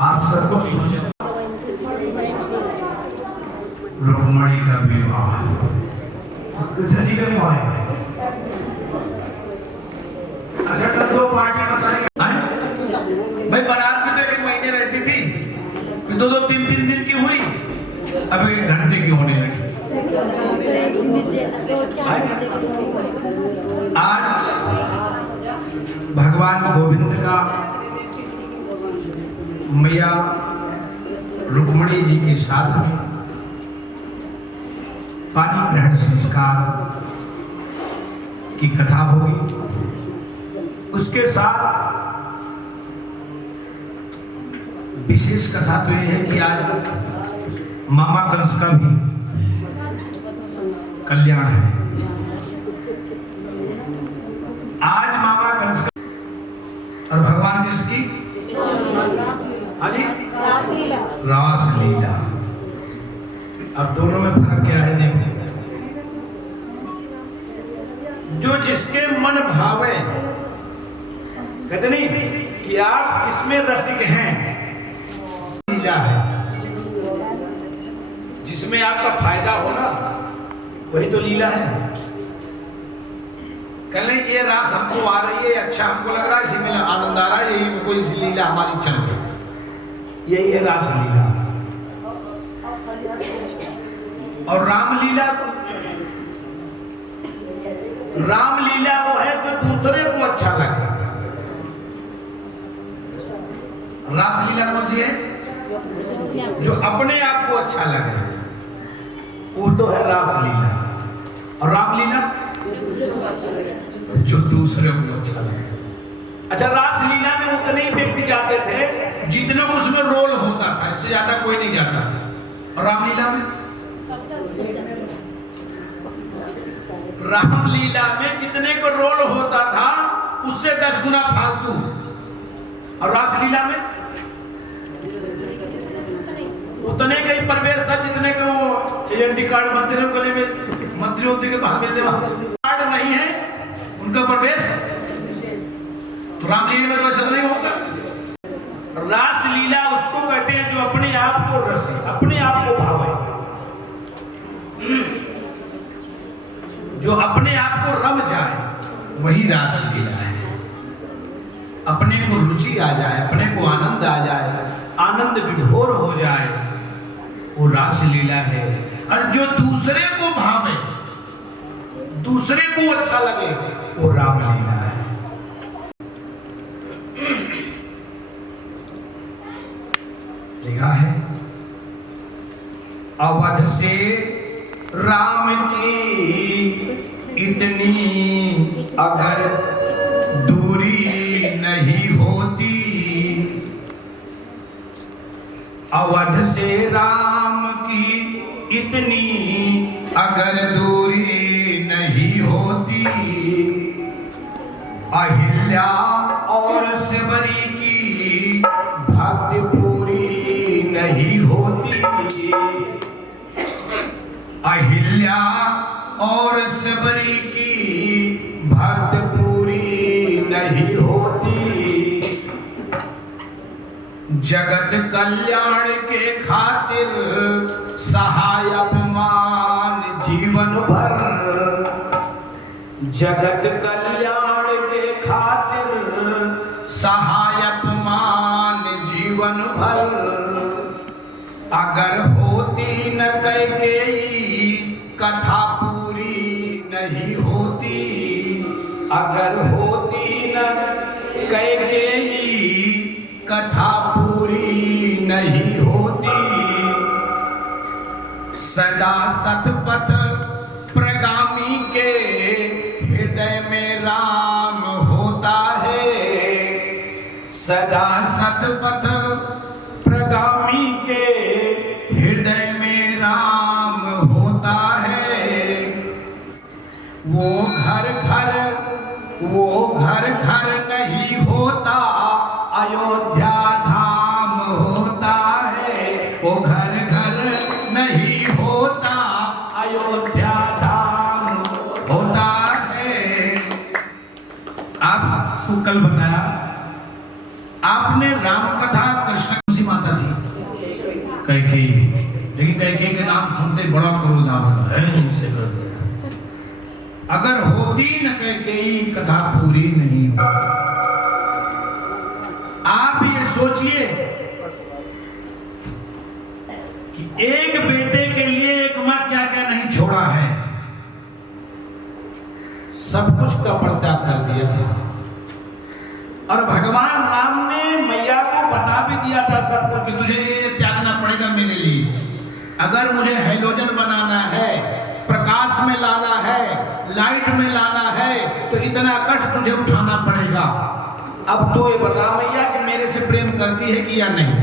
आप सबको सूचित रुक्मणी का विवाह सदी का विवाह है। अच्छा कल दो पार्टी भाई बारात भी तो एक महीने रहती थी, फिर दो तीन दिन की हुई, अब 1 घंटे की होने लगी। आज भगवान गोविंद का मैया रुक्मणी जी के साथ में पानी ग्रहण संस्कार की कथा होगी। उसके साथ विशेष कथा तो यह है कि आज मामा कंस का भी कल्याण है। आज मामा कंस का और भगवान किसकी रास लीला। अब दोनों में फर्क क्या है देखो। जो जिसके मन भावे, कहते नहीं कि आप किसमें रसिक हैं, लीला है। जिसमें आपका फायदा हो ना वही तो लीला है। कहने ये रास हमको आ रही है, अच्छा हमको लग रहा है, इसी में आनंद आ रहा है, यही कोई इसी लीला हमारी चल रही है, यही है रास लीला। और रामलीला, रामलीला वो है जो दूसरे को अच्छा लगे। रासलीला कौन सी है? जो अपने आप को अच्छा लगे, वो तो है रासलीला। और रामलीला जो दूसरे को अच्छा लगे। अच्छा, रासलीला में उतने ही व्यक्ति जाते थे जितने को उसमें रोल होता था, इससे ज्यादा कोई नहीं जाता था। और रामलीला में, रामलीला में जितने को रोल होता था उससे 10 गुना फालतू। और रासलीला में उतने का ही प्रवेश था जितने को एजेंटी कार्ड मंत्रियों को ले, मंत्रियों के भाग में कार्ड नहीं है उनका प्रवेश। तो रामलीला में तो ऐसा नहीं होता। रासलीला उसको कहते हैं जो अपने आप को रसे, अपने आप को भावे, जो अपने आप को रम जाए, वही रासलीला है। अपने को रुचि आ जाए, अपने को आनंद आ जाए, आनंद विभोर हो जाए, वो रासलीला है। और जो दूसरे को भावे, दूसरे को अच्छा लगे, वो रामलीला है। लिखा है अवध से राम की इतनी अगर दूरी नहीं होती, अवध से राम की इतनी अगर दूरी नहीं होती, अहिल्या और सबरी की भक्ति पूरी नहीं होती, अहिल्या और सबरी की भक्त पूरी नहीं होती, जगत कल्याण के खातिर सहाय अपमान जीवन भर, जगत कल्याण के खातिर सहाय अपमान जीवन भर, अगर होती न कैकेयी कथा पूरी नहीं होती, अगर होती न कैकेयी कथा पूरी नहीं होती, सदा सतपथ प्रगामी के हृदय में राम होता है। सदा सतपथ प्रगामी के हृदय में राम होता है। वो घर घर नहीं होता, अयोध्या धाम होता है। वो घर घर नहीं होता, अयोध्या धाम होता है। आपको कल बताया, आपने राम कथा कृष्ण सी माता थी कैकेयी, लेकिन कैकेयी के नाम सुनते बड़ा क्रोध आ गया है, इनसे कर दिया। अगर होती न कैकेयी कथा पूरी नहीं होती। आप ये सोचिए कि एक बेटे के लिए एक मां क्या क्या नहीं छोड़ा है, सब कुछ का परित्याग कर दिया था। और भगवान राम ने मैया को बता भी दिया था सबको कि तुझे ये त्यागना पड़ेगा मेरे लिए। अगर मुझे हैलोजन बनाना है, प्रकाश में लाना है, लाइट में लाना है, तो इतना कष्ट तुझे उठाना पड़ेगा। अब तो ये बता मैया कि मेरे से प्रेम करती है कि या नहीं,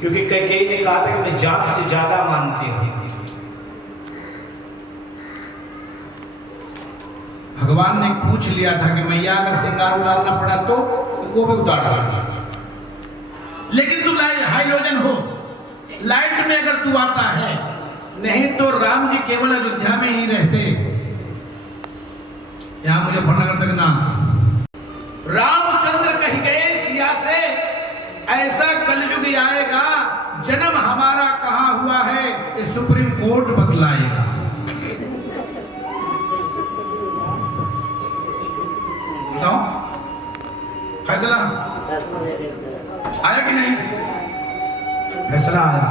क्योंकि कैकेयी ने कहा था कि मैं जान से ज्यादा मानती हूं। भगवान ने पूछ लिया था कि मैया अगर श्रृंगार उतारना पड़ा तो वो भी उतार दिया, लेकिन तू हाइलोजन हो, लाइट में अगर तू आता है, नहीं तो राम जी केवल अयोध्या में ही रहते। यहां मुजफ्फरनगर तक नाम था। रामचंद्र कह गए सिया से, ऐसा कलयुग आएगा, जन्म हमारा कहां हुआ है ये सुप्रीम कोर्ट बतलाएगा। बताओ फैसला आया कि नहीं? फैसला आया।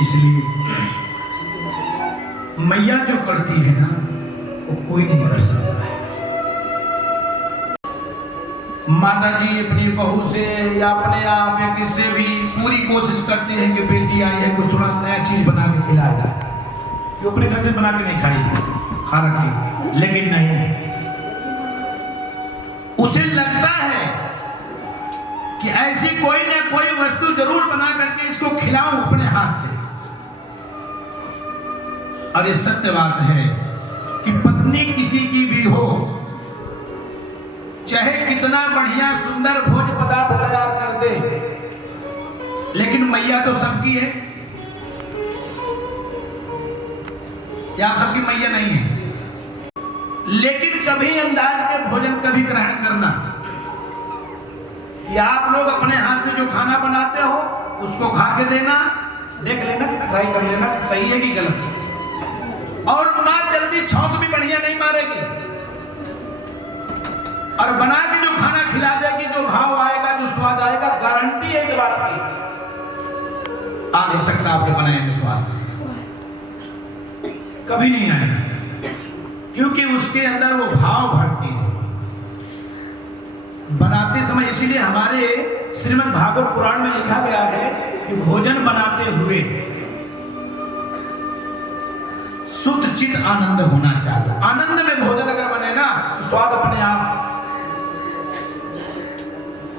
इसलिए मैया जो करती है ना, वो कोई नहीं कर सकता है। माता जी अपनी बहू से या अपने आप या किससे भी पूरी कोशिश करते हैं कि बेटी आई है, कोई थोड़ा नया चीज बना के खिला जाए, जो अपने घर से बना के नहीं खाई, खा रखी, लेकिन नहीं, उसे लगता है कि ऐसी कोई ना कोई वस्तु जरूर बना करके इसको खिलाऊं अपने हाथ से। और ये सत्य बात है कि पत्नी किसी की भी हो, चाहे कितना बढ़िया सुंदर भोज पदार्थ तैयार कर दे, लेकिन मैया तो सबकी है। या आप सबकी मैया नहीं है, लेकिन कभी अंदाज के भोजन कभी ग्रहण करना, या आप लोग अपने हाथ से जो खाना बनाते हो उसको खा के देना, देख लेना, ट्राई कर लेना सही है कि गलत। और मां जल्दी छौंक भी बढ़िया नहीं मारेगी, और बना के जो खाना खिला देगी, जो भाव आएगा, जो स्वाद आएगा, गारंटी है इस बात की, आ नहीं सकता आपके बनाए में स्वाद, कभी नहीं आएगा, क्योंकि उसके अंदर वो भाव भरती है बनाते समय। इसीलिए हमारे श्रीमद् भागवत पुराण में लिखा गया है कि भोजन बनाते हुए शुद्ध चित्त आनंद होना चाहिए। आनंद में भोजन अगर बने ना, तो स्वाद अपने आप।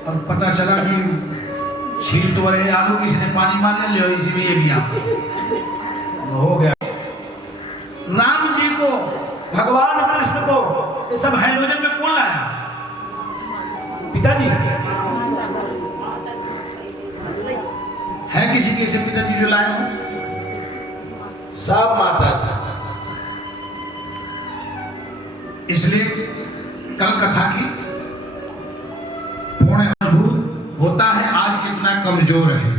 और पता चला कि छील तो रहे आलू, किसी ने पानी मार लिया, इसी में ये भी हो गया। राम जी को, भगवान कृष्ण को ये सब हाइड्रोजन में कौन लाया? पिताजी है किसी के पिताजी जो लाए हो? सब माता जी। इसलिए कल कथा की पूर्ण मजबूत होता है, आज कितना कमजोर है।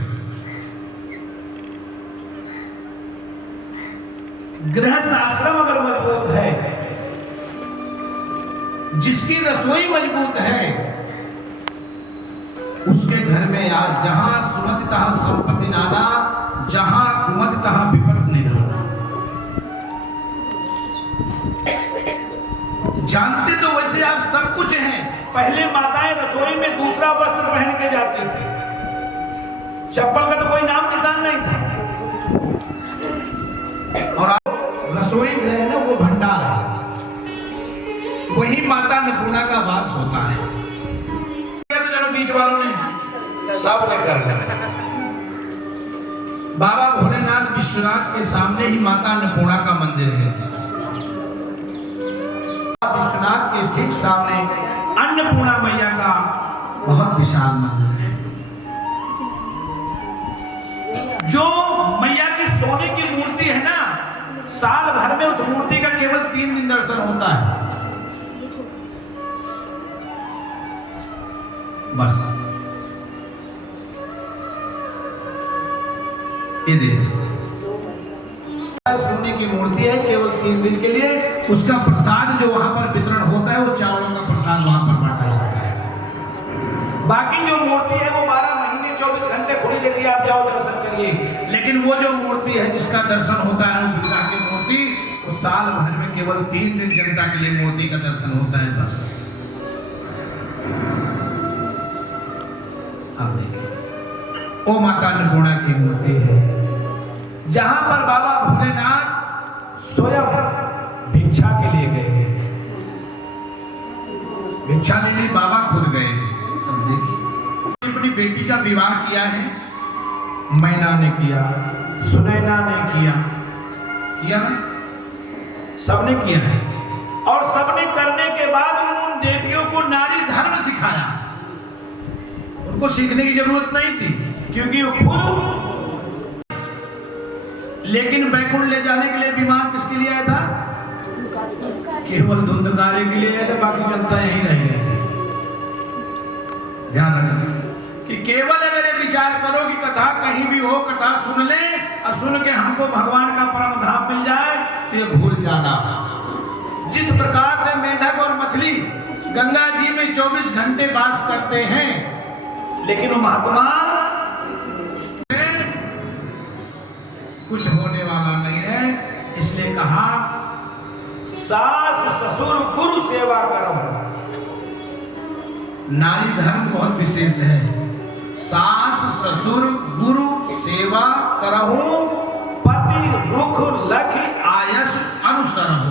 गृहस्थ आश्रम अगर मजबूत है, जिसकी रसोई मजबूत है, उसके घर में आज जहां सुमतितः संपत्ति नाना, जहां कुमतितः विपत्ति निधाना। जानते तो वैसे आप सब कुछ हैं। पहले माताएं रसोई में दूसरा वस्त्र पहन के जाती थी, चप्पल का तो कोई नाम निशान नहीं था। बाबा भोलेनाथ विश्वनाथ के सामने ही माता अन्नपूर्णा का मंदिर है। विश्वनाथ के ठीक सामने अन्नपूर्णा मैया का बहुत विशाल मंदिर है। जो मैया की सोने की मूर्ति है ना, साल भर में उस मूर्ति का केवल 3 दिन दर्शन होता है बस। ये देखिए सोने की मूर्ति है, केवल 3 दिन के लिए। उसका प्रसाद जो वहां पर वितरण होता है वो चावलों का प्रसाद वहां पर बांटा जाता है। बाकी जो मूर्ति है वो 12 महीने 24 घंटे खुली रहती है, आप जाओ दर्शन करिए। लेकिन वो जो मूर्ति है जिसका दर्शन होता है दुर्गा की मूर्ति, वो साल भर में केवल 3 दिन जनता के लिए मूर्ति का दर्शन होता है बस। अब देखिए वो माता अन्नपूर्णा की मूर्ति है जहां पर बाबा भोलेनाथ स्वयं भिक्षा के लिए गए। भिक्षा लेने बाबा खुद गए। अब देखिए अपनी बेटी का विवाह किया है, मैना ने किया, सुनैना ने किया ना, सबने किया है। और सबने करने के बाद उन देवियों को नारी धर्म सिखाया। उनको सीखने की जरूरत नहीं थी क्योंकि वो खुद। लेकिन बैकुंठ ले जाने के लिए विमान किसके लिए आया था? केवल धुंधकारी के लिए आया था, बाकी जनता यहीं रह गई थी। ध्यान रखना कि केवल अगर ये विचार करो कि कथा कहीं भी हो, कथा सुन ले और सुन के हमको भगवान का परम धाम मिल जाए, तो ये भूल जाना। जिस प्रकार से मेंढक और मछली गंगा जी में 24 घंटे वास करते हैं, लेकिन वो महात्मा कुछ होने वाला नहीं है। इसलिए कहा सास ससुर गुरु सेवा करो। नारी धर्म बहुत विशेष है। सास ससुर गुरु सेवा करहु, पति रुख लख आयस अनुसरहु।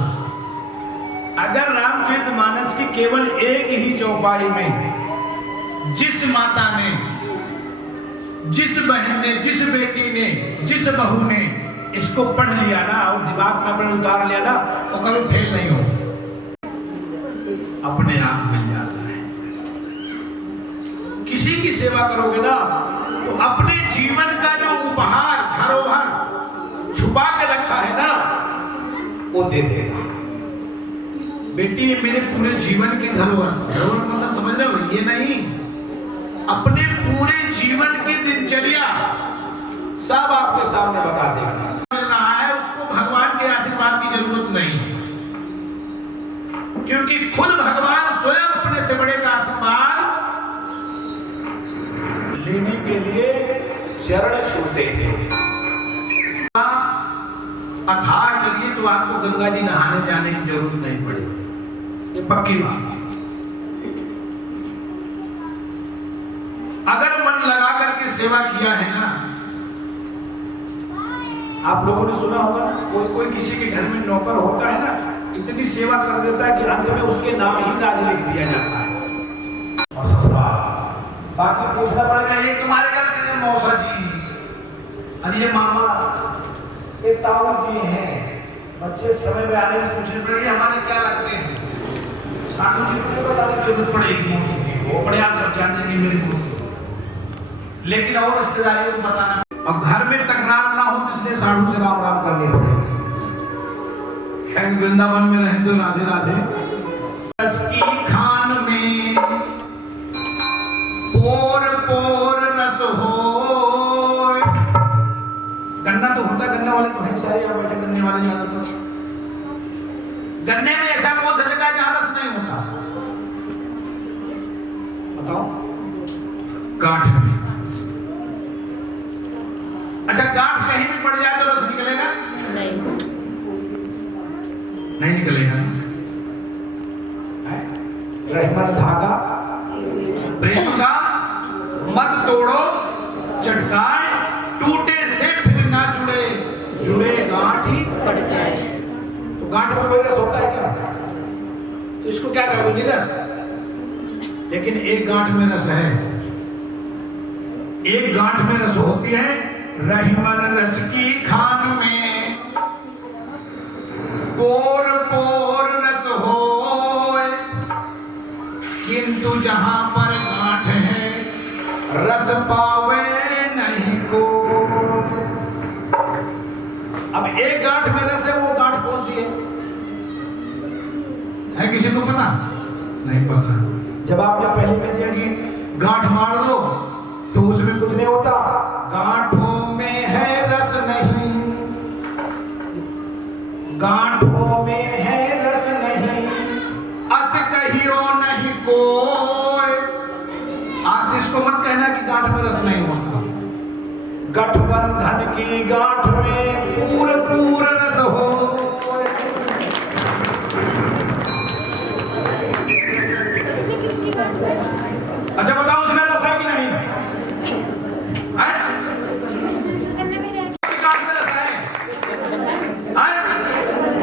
अगर रामचरितमानस की केवल एक ही चौपाई में जिस माता ने, जिस बहन ने, जिस बेटी ने, जिस बहू ने इसको पढ़ लिया ना और दिमाग में अपने उतार लिया ना, वो कभी फेल नहीं हो, अपने आप मिल जाता है। किसी की सेवा करोगे ना तो अपने जीवन का जो उपहार धरोहर छुपा के रखा है ना, वो दे देगा। बेटी मेरे पूरे जीवन की धरोहर, धरोहर मतलब समझ रहे हो, ये नहीं, अपने पूरे जीवन की दिनचर्या सब आपके सामने बता देगा। मिल रहा है उसको भगवान के आशीर्वाद की जरूरत नहीं है, क्योंकि खुद भगवान स्वयं अपने से बड़े का आशीर्वाद लेने के लिए चरण छूते हैं। अथाह करिए तो आपको गंगा जी नहाने जाने की जरूरत नहीं पड़ेगी, ये पक्की बात है। अगर मन लगा करके सेवा किया है ना, आप लोगों ने सुना होगा कोई किसी के घर में नौकर होता है ना, इतनी सेवा कर देता है कि अंत में उसके नाम ही राज लिख दिया जाता है। बाकी पूछना पड़ेगा ये तुम्हारे घर के मौसा जी, अरे ये मामा, ये ताऊ जी हैं, बच्चे समय में आने में पूछने पड़ेगा हमारे क्या लगते हैं। साधु जी को बताने की जरूरत पड़ेगी, मौसी जी को बड़े आप सब जानते हैं मेरी मौसी, लेकिन और रिश्तेदारियों को बताना। अब घर में तकरार ना हो तो इसलिए साधु से राम राम करनी पड़ेगी। खैर वृंदावन में रहें तो राधे राधे। रस की खान में पोर पोर रस हो। गन्ना तो होता, गन्ना वाले तो है सारे यहाँ बैठे गन्ने वाले यहाँ तो। गन्ने में ऐसा कौन सा जगह जहाँ रस नहीं होता? बताओ। गांठ में। अच्छा गांठ कहीं भी पड़ जाए तो रस निकलेगा? नहीं निकलेगा। रहमत धागा प्रेम का मत तोड़ो, चटकाए टूटे से फिर ना जुड़े, जुड़े गांठ ही पड़ जाए। तो गांठ में कोई रस होता है क्या? तो इसको क्या कहोगे? निरस। लेकिन एक गांठ में रस है, एक गांठ में रस होती है रही मन रस की खान में, पोर पोर रस होए, किंतु जहां पर गांठ है रस पावे नहीं को। अब एक गांठ में रस है, वो गांठ कौन सी है किसी को पता? नहीं पता। जब आपने पहले कह दिया कि गांठ मार दो तो उसमें कुछ नहीं होता। गांठों में है रस नहीं, गांठों में है रस नहीं, अस कहियो नहीं कोई। आशीष को मत कहना कि गांठ में रस नहीं होता। गठबंधन की गांठ में पूर पूर रस हो। अच्छा बताओ उसमें रस है कि नहीं?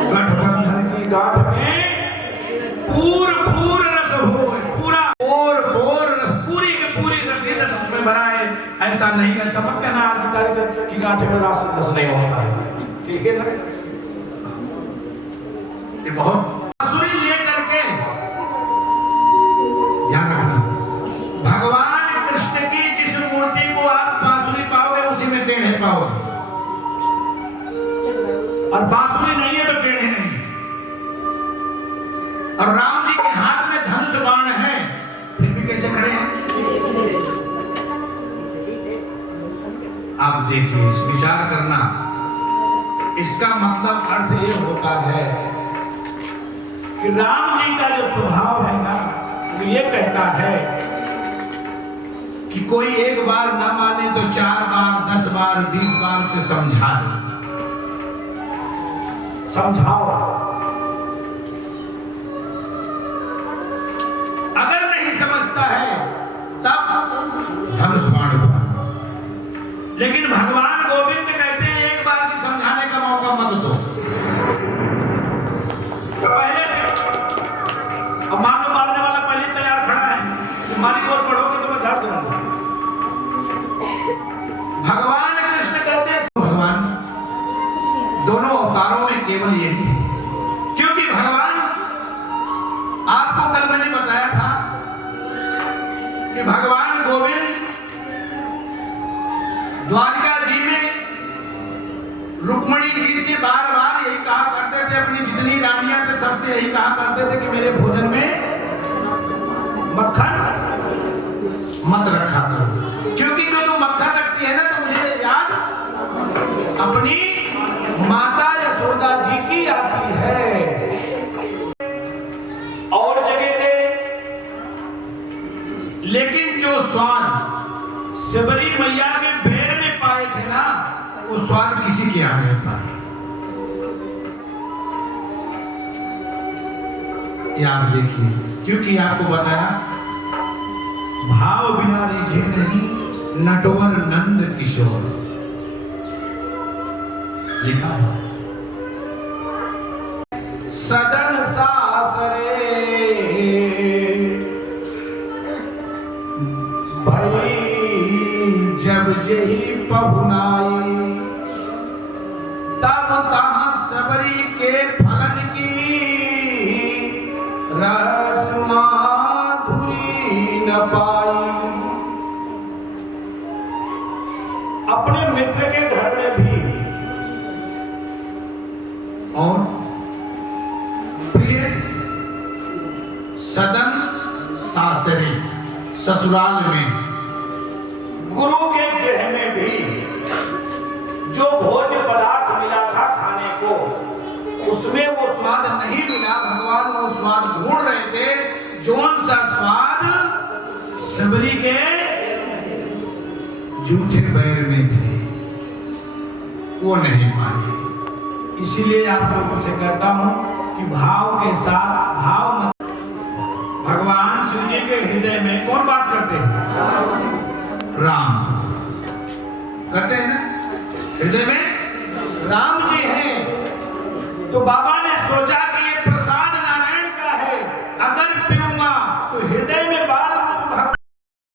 गठबंधन की गांठ में पूर पूर रस हो, पूरा पोर पोर रस, पूरी की पूरी रस ही रस उसमें भरा है। ऐसा नहीं है, समझ के ना आज की तारीख से कि गांठ में रस नहीं होता है। ठीक है ना? ये बहुत बांसुरी लेकर के ध्यान रखना। भगवान कृष्ण की जिस मूर्ति को आप बांसुरी पाओगे उसी में टेढ़े पाओगे, और बांसुरी नहीं है तो टेढ़े नहीं। और राम जी के हाथ में धनुष बाण है, फिर भी कैसे खड़े हैं? आप देखिए, इस विचार करना। इसका मतलब अर्थ ये होता है कि राम जी का जो स्वभाव है ना, वो ये कहता है कि कोई एक बार ना माने तो 4 बार 10 बार 20 बार से समझा दो, समझाओ। अगर नहीं समझता है तब धनुष बाण उठाओ। लेकिन भगवान गोविंद कहते हैं एक बार भी समझाने का मौका मत दो। तो पहले से अब मान लो मारने वाला पहले तैयार खड़ा है कि मारी और पढ़ोगे तो मैं धार दूंगा। भगवान कृष्ण कहते हैं, भगवान दोनों अवतारों में केवल यही है। क्योंकि भगवान, आपको कल मैंने बताया था कि भगवान गोविंद द्वारका जी में रुक्मणी जी से बार बार यही कहा करते थे, अपनी जितनी रानियां थे सबसे यही कहा करते थे कि मेरे भोजन में मक्खन मत रखा करो। क्योंकि जो तुम मक्खन रखती है ना तो मुझे याद अपनी माता यशोदा जी की आती है। और जगह दे, लेकिन जो स्वाद सबरी मैया के पैर में पाए थे ना, वो स्वाद किसी के यहाँ नहीं पाए। ये आप देखिए, क्योंकि आपको बताया भाव बिना रिझे नहीं नटवर नंद किशोर, लिखा है। सदन सासरे भई जब जही पहुनाई, तब कहां सबरी के फलन की रस माधुरी न पाई। अपने मित्र के घर में भी और प्रिय सदन सासरे ससुराल में, गुरु के गृह में भी जो भोज्य पदार्थ मिला था खाने को, उसमें वो स्वाद नहीं मिला। भगवान वो स्वाद ढूंढ रहे थे, जौन सा स्वाद सबरी के झूठे पैर में थे, वो नहीं पाए। इसीलिए आप लोगों से कहता हूं कि भाव के साथ भाव मत। भगवान शिव जी के हृदय में कौन बात करते हैं? राम करते हैं ना, हृदय में राम जी हैं। तो बाबा ने सोचा कि ये प्रसाद